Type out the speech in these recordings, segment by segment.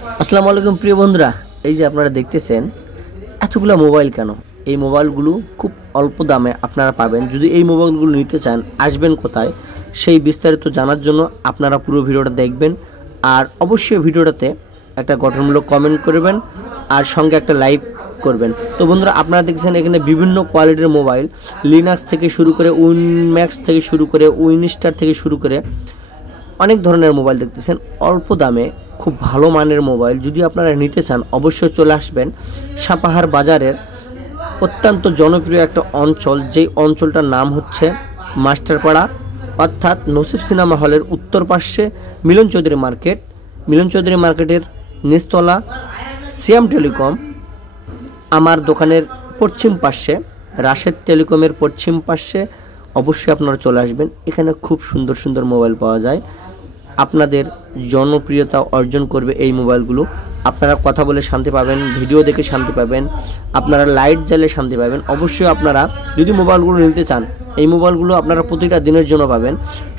আসসালামু আলাইকুম প্রিয় বন্ধুরা, এই যে আপনারা দেখতেছেন এতগুলো মোবাইল কেন? এই মোবাইলগুলো খুব অল্প দামে আপনারা পাবেন। যদি এই মোবাইলগুলো নিতে চান আসবেন কোথায় সেই বিস্তারিত জানার জন্য আপনারা পুরো ভিডিওটা দেখবেন। আর অবশ্যই ভিডিওটাতে একটা গঠনমূলক কমেন্ট করবেন আর সঙ্গে একটা লাইক করবেন। তো বন্ধুরা, আপনারা দেখছেন এখানে বিভিন্ন কোয়ালিটির মোবাইল, লিনাক্স থেকে শুরু করে উইনম্যাক্স থেকে শুরু করে উইনস্টার থেকে শুরু করে অনেক ধরনের মোবাইল দেখতেছেন অল্প দামে, খুব ভালো মানের মোবাইল। যদি আপনারা নিতে চান অবশ্যই চলে আসবেন সাপাহার বাজারের অত্যন্ত জনপ্রিয় একটা অঞ্চল, যেই অঞ্চলটার নাম হচ্ছে মাস্টারপাড়া, অর্থাৎ নসিব সিনেমা হলের উত্তর পাশে মিলন চৌধুরী মার্কেট। মিলন চৌধুরী মার্কেটের নিচতলা সিয়াম টেলিকম, আমার দোকানের পশ্চিম পাশে রাশেদ টেলিকমের পশ্চিম পাশে অবশ্যই আপনারা চলে আসবেন। এখানে খুব সুন্দর সুন্দর মোবাইল পাওয়া যায়, আপনাদের জনপ্রিয়তা অর্জন করবে এই মোবাইলগুলো। আপনারা কথা বলে শান্তি পাবেন, ভিডিও দেখে শান্তি পাবেন, আপনারা লাইট জ্বালিয়ে শান্তি পাবেন। অবশ্যই আপনারা যদি মোবাইলগুলো নিতে চান, এই মোবাইলগুলো আপনারা প্রতিটা দিনের জন্য পাবেন।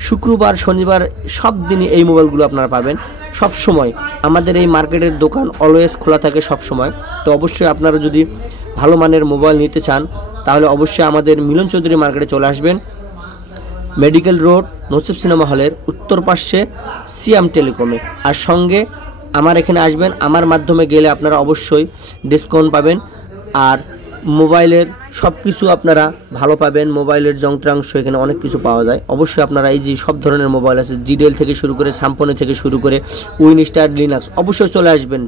শুক্রবার শনিবার সব দিনই এই মোবাইলগুলো আপনারা পাবেন। সব সময় আমাদের এই মার্কেটের দোকান অলওয়েজ খোলা থাকে সব সময়। তো অবশ্যই আপনারা যদি ভালো মানের মোবাইল নিতে চান তাহলে অবশ্যই আমাদের মিলন চৌধুরী মার্কেটে চলে আসবেন, মেডিকেল রোড নসিব সিনেমা হলের উত্তর পাশে সিয়াম টেলিকমে। আর সঙ্গে আমার এখানে আসবেন, আমার মাধ্যমে গেলে আপনারা অবশ্যই ডিসকাউন্ট পাবেন। আর মোবাইলের সব কিছু আপনারা ভালো পাবেন। মোবাইলের যন্ত্রাংশ এখানে অনেক কিছু পাওয়া যায়। অবশ্যই আপনারা এই যে সব ধরনের মোবাইল আছে, জিডেল থেকে শুরু করে সাম্পনি থেকে শুরু করে উইনস্টার, লিনাক্স, অবশ্যই চলে আসবেন।